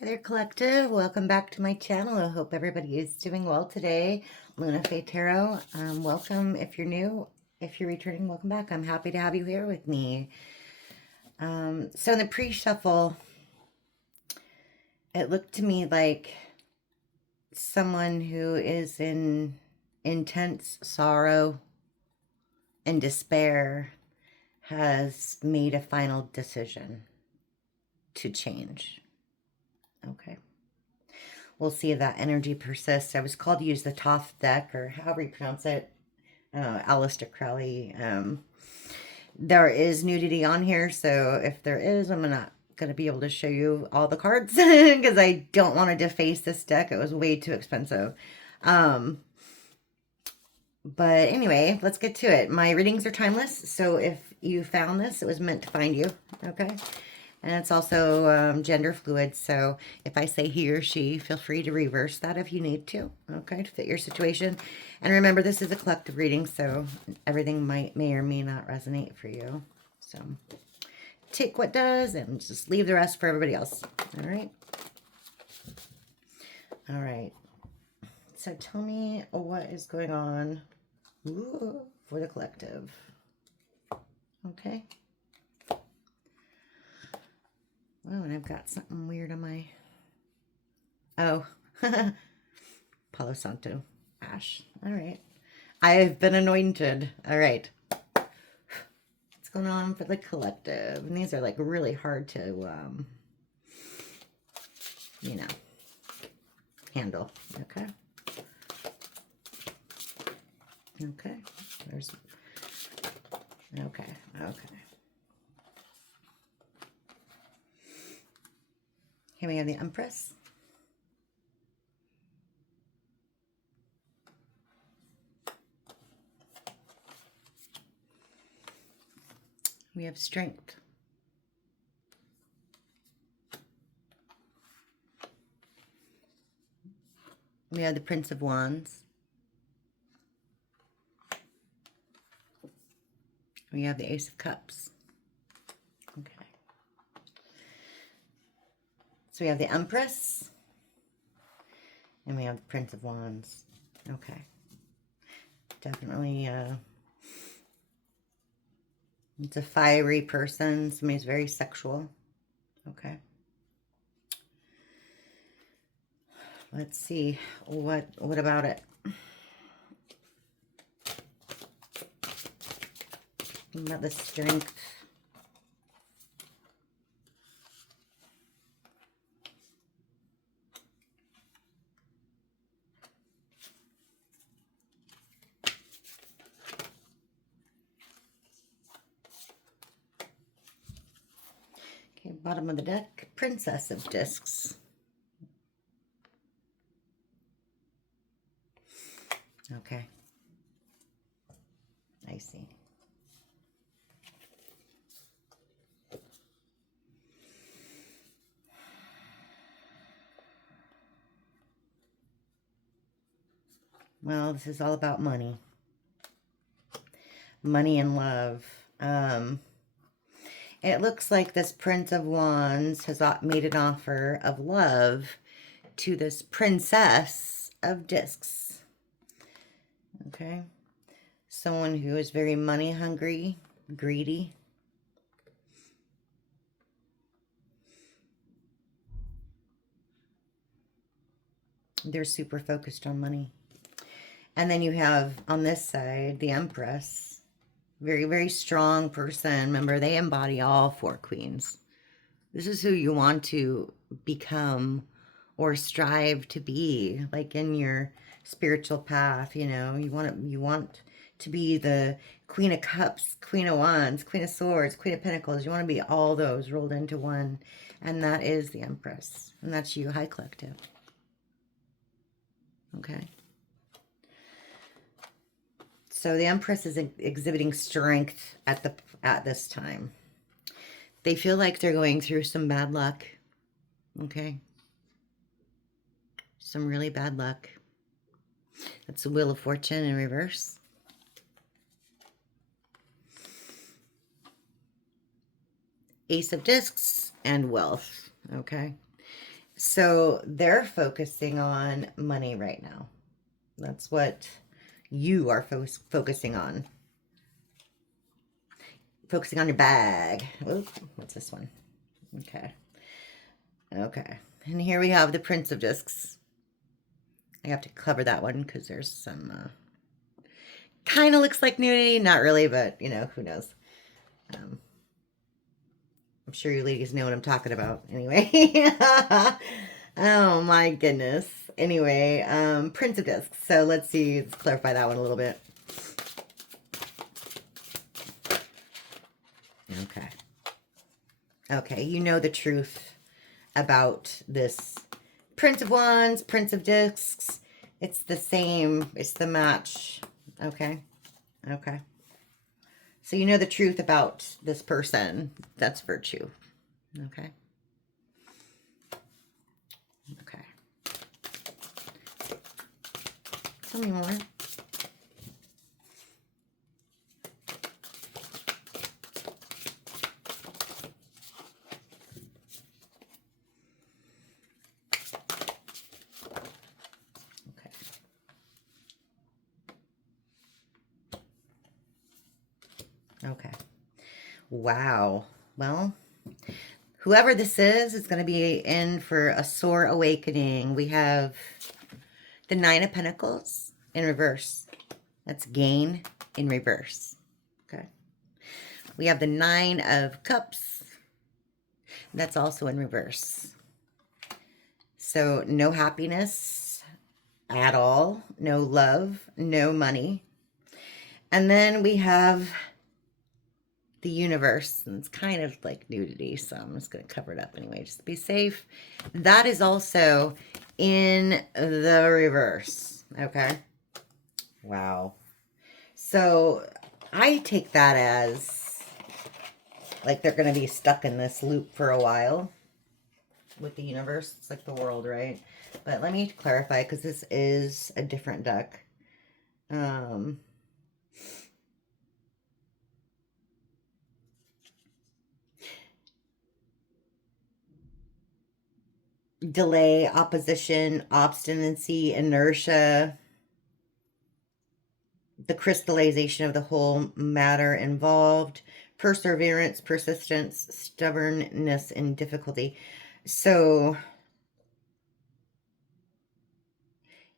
Hi there, collective. Welcome back to my channel. I hope everybody is doing well today. LunaFae Tarot. Welcome if you're new. If you're returning, welcome back. I'm happy to have you here with me. So in the pre-shuffle, it looked to me like someone who is in intense sorrow and despair has made a final decision to change. Okay. We'll see if that energy persists. I was called to use the Toth deck, or however you pronounce it. Aleister Crowley. There is nudity on here, so if there is, I'm not going to be able to show you all the cards because I don't want to deface this deck. It was way too expensive. But anyway, let's get to it. My readings are timeless, so if you found this, it was meant to find you, okay? And it's also gender fluid, so if I say he or she, feel free to reverse that if you need to, okay, to fit your situation. And remember, this is a collective reading, so everything may or may not resonate for you. So take what does and just leave the rest for everybody else, all right? All right. So tell me what is going on for the collective, okay? Oh, and I've got something weird on my... Oh, Palo Santo ash. All right. I've been anointed. All right. What's going on for the collective? And these are like really hard to, you know, handle. Okay. Okay. There's... Okay. Okay. Here we have the Empress. We have Strength. We have the Prince of Wands. We have the Ace of Cups. Okay. So we have the Empress. And we have the Prince of Wands. Okay. Definitely, it's a fiery person. Somebody's very sexual. Okay. Let's see. What about it? What about the Strength? Okay, bottom of the deck, Princess of Discs. Okay. I see. Well, this is all about money. Money and love. It looks like this Prince of Wands has made an offer of love to this Princess of Discs. Okay. Someone who is very money hungry, greedy. They're super focused on money. And then you have on this side the Empress. Very, very strong person. Remember, they embody all four queens. This is who you want to become or strive to be, like in your spiritual path. You know, you want to be the Queen of Cups, Queen of Wands, Queen of Swords, Queen of Pentacles. You want to be all those rolled into one. And that is the Empress. And that's you, High Collective. Okay. So the Empress is exhibiting strength at this time. They feel like they're going through some bad luck. Okay. Some really bad luck. That's the Wheel of Fortune in reverse. Ace of Discs and wealth. Okay. So they're focusing on money right now. That's what you are focusing on. Focusing on your bag. Oop, what's this one? Okay. Okay. And here we have the Prince of Discs. I have to cover that one because there's some... kind of looks like nudity. Not really, but, you know, who knows. I'm sure you ladies know what I'm talking about. Anyway. Oh, my goodness. Anyway, Prince of Discs. So let's see. Let's clarify that one a little bit. Okay. Okay, you know the truth about this Prince of Wands, Prince of Discs. It's the same. It's the match. Okay. Okay. So you know the truth about this person. That's virtue. Okay. Okay. Tell me more. Okay. Wow. Well, whoever this is going to be in for a sore awakening. We have the Nine of Pentacles in reverse. That's gain in reverse. Okay. We have the Nine of Cups. That's also in reverse. So no happiness at all. No love. No money. And then we have the universe, and it's kind of like nudity, so I'm just going to cover it up anyway, just to be safe. That is also in the reverse. Okay. Wow. So I take that as like they're going to be stuck in this loop for a while with the universe. It's like the world, right? But let me clarify, because this is a different deck. Delay, opposition, obstinacy, inertia, the crystallization of the whole matter involved, perseverance, persistence, stubbornness, and difficulty. So,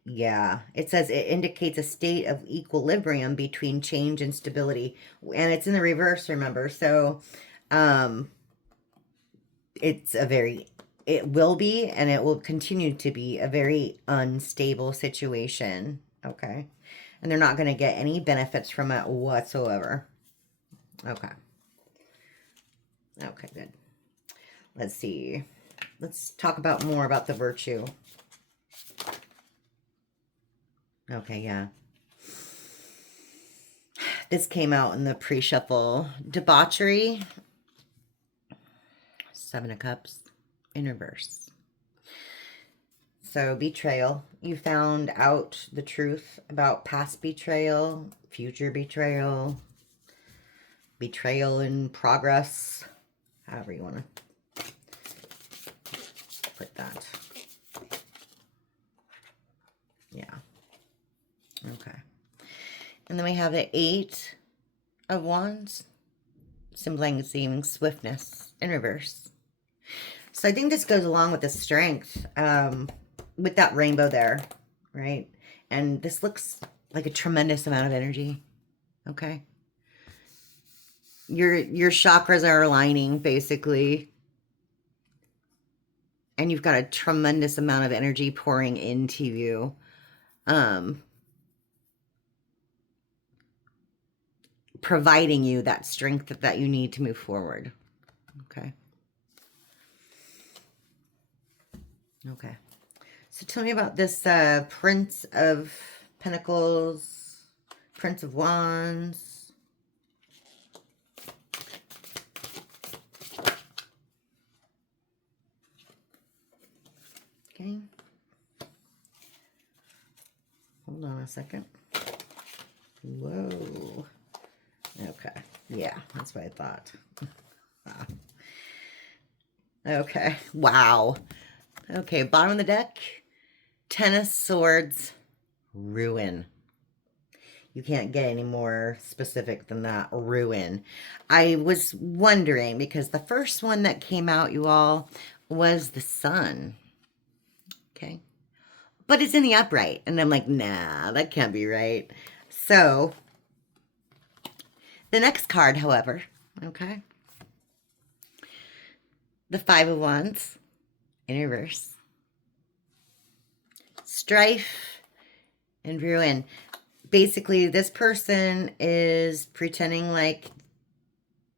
yeah, it says it indicates a state of equilibrium between change and stability. And it's in the reverse, remember? So, it's a very... it will be, and it will continue to be a very unstable situation. Okay. And they're not going to get any benefits from it whatsoever. Okay. Okay, good. Let's see. Let's talk about more about the virtue. Okay, yeah. This came out in the pre-shuffle. Debauchery. Seven of Cups in reverse. So betrayal. You found out the truth about past betrayal, future betrayal, betrayal in progress, however you want to put that. Yeah. Okay. And then we have the Eight of Wands, symbolizing swiftness in reverse. So I think this goes along with the strength, with that rainbow there, right? And this looks like a tremendous amount of energy. Okay. Your chakras are aligning, basically. And you've got a tremendous amount of energy pouring into you. Providing you that strength that you need to move forward. Okay. Okay. So tell me about this Prince of Pentacles, Prince of Wands. Okay. Hold on a second. Whoa. Okay. Yeah, that's what I thought. Okay. Wow. Okay, bottom of the deck, Ten of Swords, Ruin. You can't get any more specific than that. Ruin. I was wondering because the first one that came out, you all, was the Sun. Okay. But it's in the upright. And I'm like, nah, that can't be right. So, the next card, however, okay, the Five of Wands in reverse. Strife and Ruin. Basically, this person is pretending like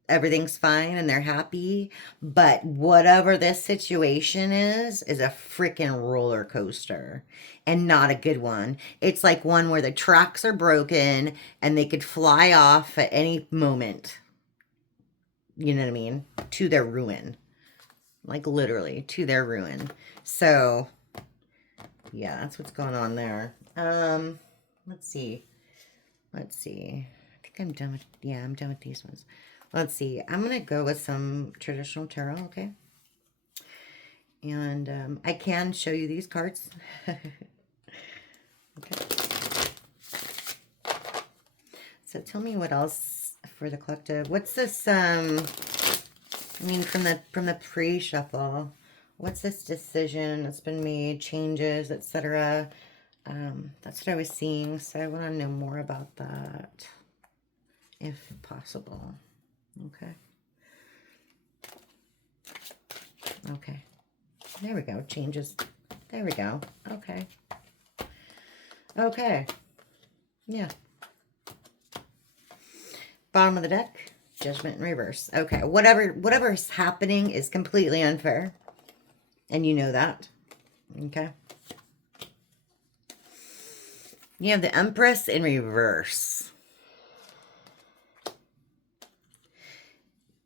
everything's fine and they're happy, but whatever this situation is a freaking roller coaster and not a good one. It's like one where the tracks are broken and they could fly off at any moment. You know what I mean? To their ruin. Like literally to their ruin. So, yeah, that's what's going on there. Let's see. I think I'm done with, yeah, I'm done with these ones. Let's see. I'm going to go with some traditional tarot, okay? And I can show you these cards. Okay. So tell me what else for the collective. What's this, I mean, from the pre-shuffle, what's this decision that's been made, changes, etc.? That's what I was seeing, so I want to know more about that, if possible. Okay. Okay. There we go. Changes. There we go. Okay. Okay. Yeah. Bottom of the deck, Judgment in reverse. Okay. Whatever is happening is completely unfair. And you know that. Okay. You have the Empress in reverse.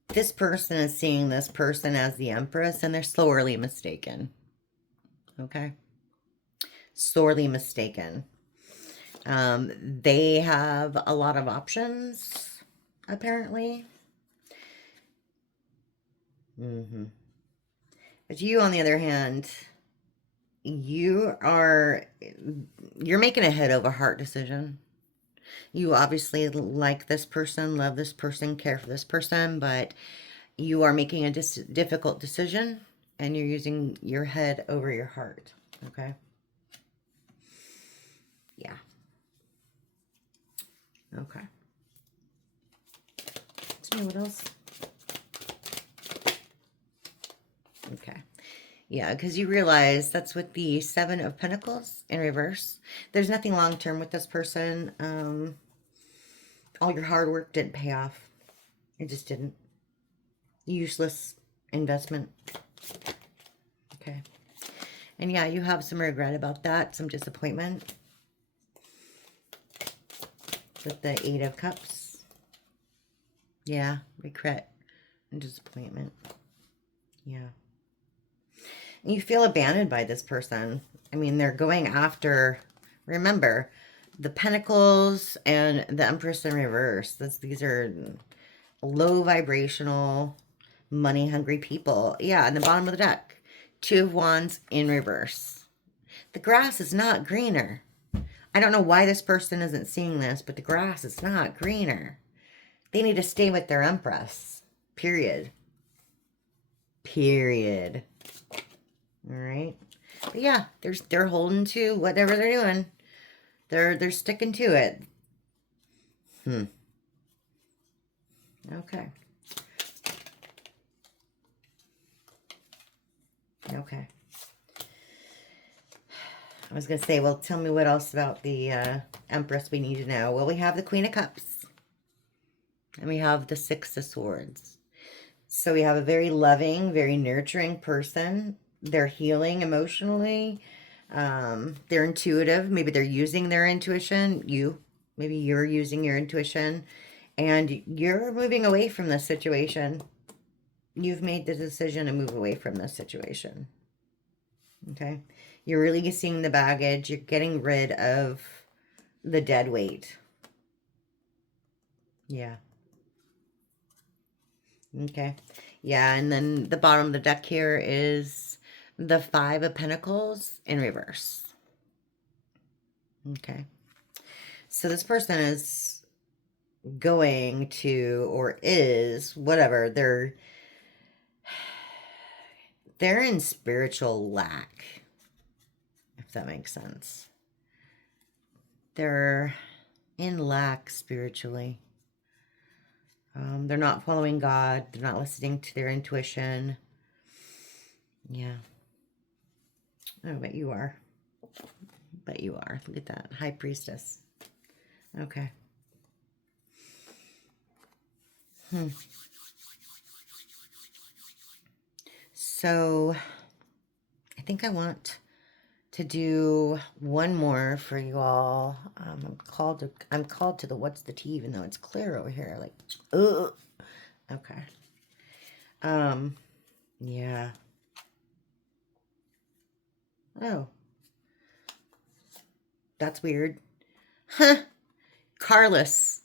This person is seeing this person as the Empress, and they're sorely mistaken. Okay? Sorely mistaken. They have a lot of options, apparently. But you, on the other hand, you're making a head over heart decision. You obviously like this person, love this person, care for this person, but you are making a difficult decision and you're using your head over your heart. Okay? Yeah. Okay. Tell me what else. Okay. Yeah, because you realize that's with the Seven of Pentacles in reverse. There's nothing long-term with this person. All your hard work didn't pay off. It just didn't. Useless investment. Okay. And yeah, you have some regret about that, some disappointment. With the Eight of Cups. Yeah, regret and disappointment. Yeah. And you feel abandoned by this person. I mean, they're going after, remember, the Pentacles and the Empress in reverse. These are low vibrational, money-hungry people. Yeah, and the bottom of the deck. Two of Wands in reverse. The grass is not greener. I don't know why this person isn't seeing this, but the grass is not greener. They need to stay with their Empress. Period. Period. All right. But yeah, they're holding to whatever they're doing. They're sticking to it. Okay. Okay. I was going to say, well, tell me what else about the Empress we need to know. Well, we have the Queen of Cups. And we have the Six of Swords. So we have a very loving, very nurturing person. They're healing emotionally. They're intuitive. Maybe they're using their intuition. Maybe you're using your intuition. And you're moving away from this situation. You've made the decision to move away from this situation. Okay? You're releasing the baggage. You're getting rid of the dead weight. Yeah. Okay. Yeah, and then the bottom of the deck here is the Five of Pentacles in reverse. Okay. So this person is going to, or is, whatever, they're in spiritual lack, if that makes sense. They're in lack spiritually. They're not following God. They're not listening to their intuition. Yeah. Oh, but you are. But you are. Look at that. High Priestess. Okay. So, I think I want to do one more for you all. I'm called to the what's the tea, even though it's clear over here. Like, ugh. Okay. Yeah. Oh. That's weird. Huh. Carless.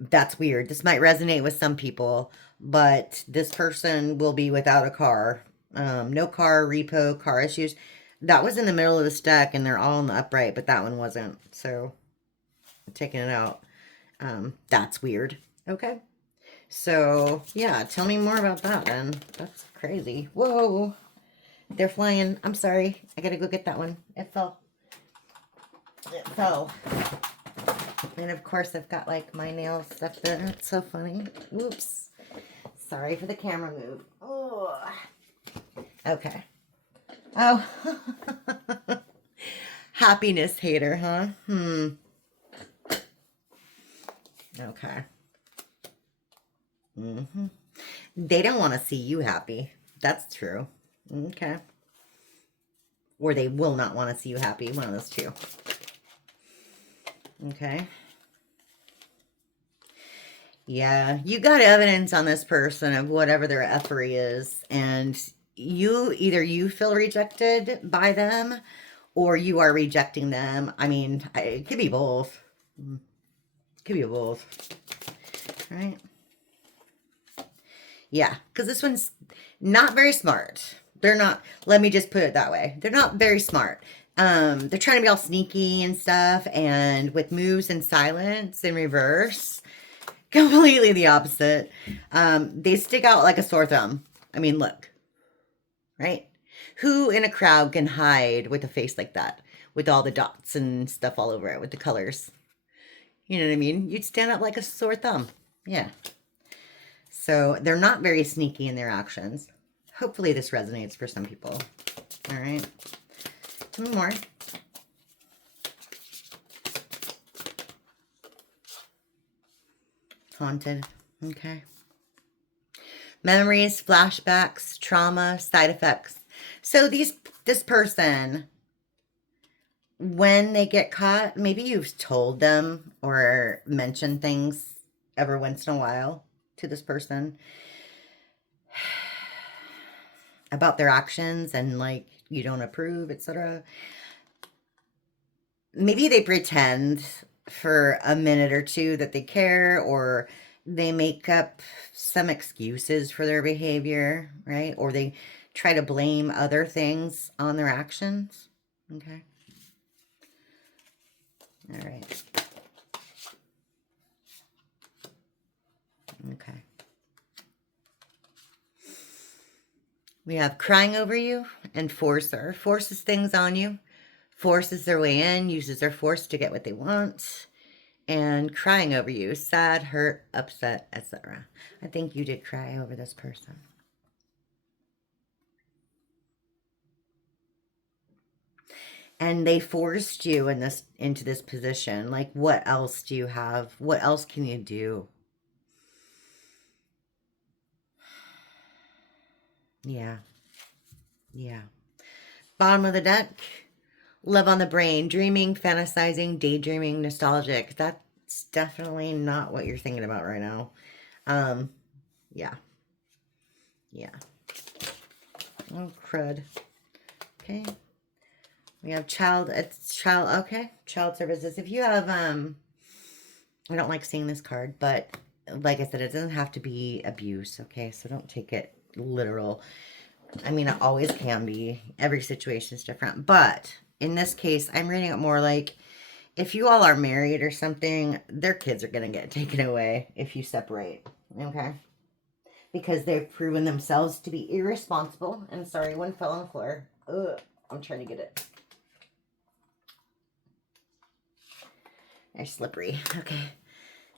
That's weird. This might resonate with some people, but this person will be without a car. No car, repo, car issues. That was in the middle of the stack, and they're all in the upright, but that one wasn't. So, I'm taking it out. That's weird. Okay. So, yeah, tell me more about that, then. That's crazy. Whoa. They're flying. I'm sorry. I gotta go get that one. It fell. It fell. And of course, I've got like my nails stuff there. It's so funny. Whoops. Sorry for the camera move. Oh. Okay. Oh. Happiness hater, huh? Okay. They don't want to see you happy. That's true. Okay. Or they will not want to see you happy. One of those two. Okay. Yeah, you got evidence on this person of whatever their effery is, and either you feel rejected by them, or you are rejecting them. I mean, it could be both. It could be both. Right? Yeah, because this one's not very smart. They're not, let me just put it that way. They're not very smart. They're trying to be all sneaky and stuff, and with moves and silence in reverse. Completely the opposite. They stick out like a sore thumb. I mean, look. Right? Who in a crowd can hide with a face like that? With all the dots and stuff all over it, with the colors. You know what I mean? You'd stand up like a sore thumb. Yeah. So they're not very sneaky in their actions. Hopefully this resonates for some people. All right. Tell me more. Haunted. Okay. Memories, flashbacks, trauma, side effects. So this person, when they get caught, maybe you've told them or mentioned things every once in a while to this person about their actions and like you don't approve, etc. Maybe they pretend for a minute or two that they care, or they make up some excuses for their behavior, right? Or they try to blame other things on their actions. Okay. All right. Okay. We have crying over you and forcer. Forces things on you. Forces their way in. Uses their force to get what they want. And crying over you. Sad, hurt, upset, etc. I think you did cry over this person. And they forced you into this position. Like, what else do you have? What else can you do? Yeah. Yeah. Bottom of the deck. Love on the brain. Dreaming, fantasizing, daydreaming, nostalgic. That's definitely not what you're thinking about right now. Yeah. Yeah. Oh, crud. Okay. We have okay. Child services. If you have, I don't like seeing this card, but like I said, it doesn't have to be abuse, okay? So don't take it literal. I mean, it always can be. Every situation is different. But in this case, I'm reading it more like if you all are married or something, their kids are going to get taken away if you separate. Okay? Because they've proven themselves to be irresponsible. And sorry, one fell on the floor. Ugh, I'm trying to get it. They're slippery. Okay.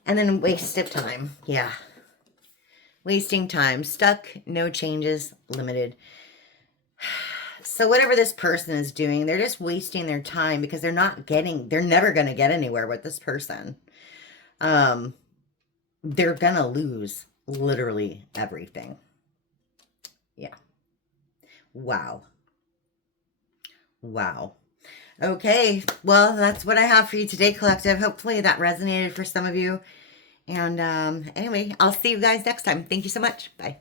And then waste of time. Yeah. Wasting time. Stuck. No changes. Limited. So whatever this person is doing, they're just wasting their time because they're never going to get anywhere with this person. They're going to lose literally everything. Yeah. Wow. Wow. Okay. Well, that's what I have for you today, collective. Hopefully that resonated for some of you. And anyway, I'll see you guys next time. Thank you so much. Bye.